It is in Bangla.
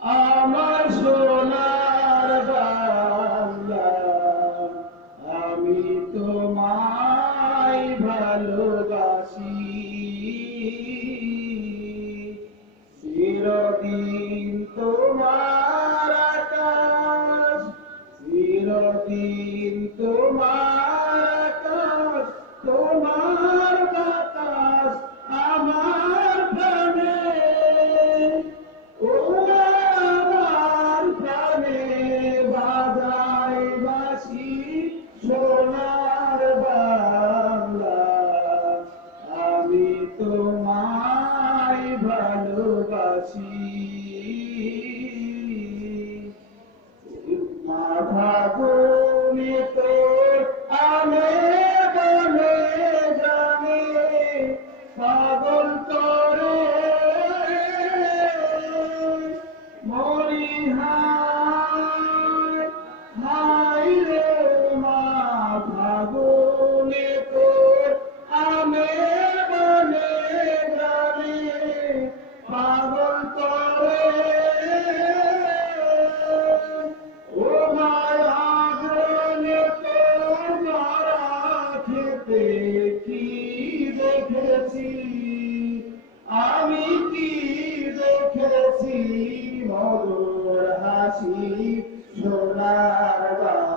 আমার সোনার বাংলা, আমি তোমায় ভালোবাসি। চিরদিন তোমার আকাশ, চিরদিন তোমার আকাশ, তোমার বাতাস আমার প্রাণে, ও আমার প্রাণে বাজায় বাঁশি সোনার বাংলা, আমি তোমায় ভালোবাসি। মাথা ঘুমে তোর আনে বনে জানে পাগল করে মরি হায় হায় রে। মাথা ঘুমে তোর আনে বনে জানে পাগল করে, ও মায়া গ্রহণে তোর মারা খেতে কি দেখেছি, আমি কি দেখেছি মধুর হাসি সোনার বাংলা।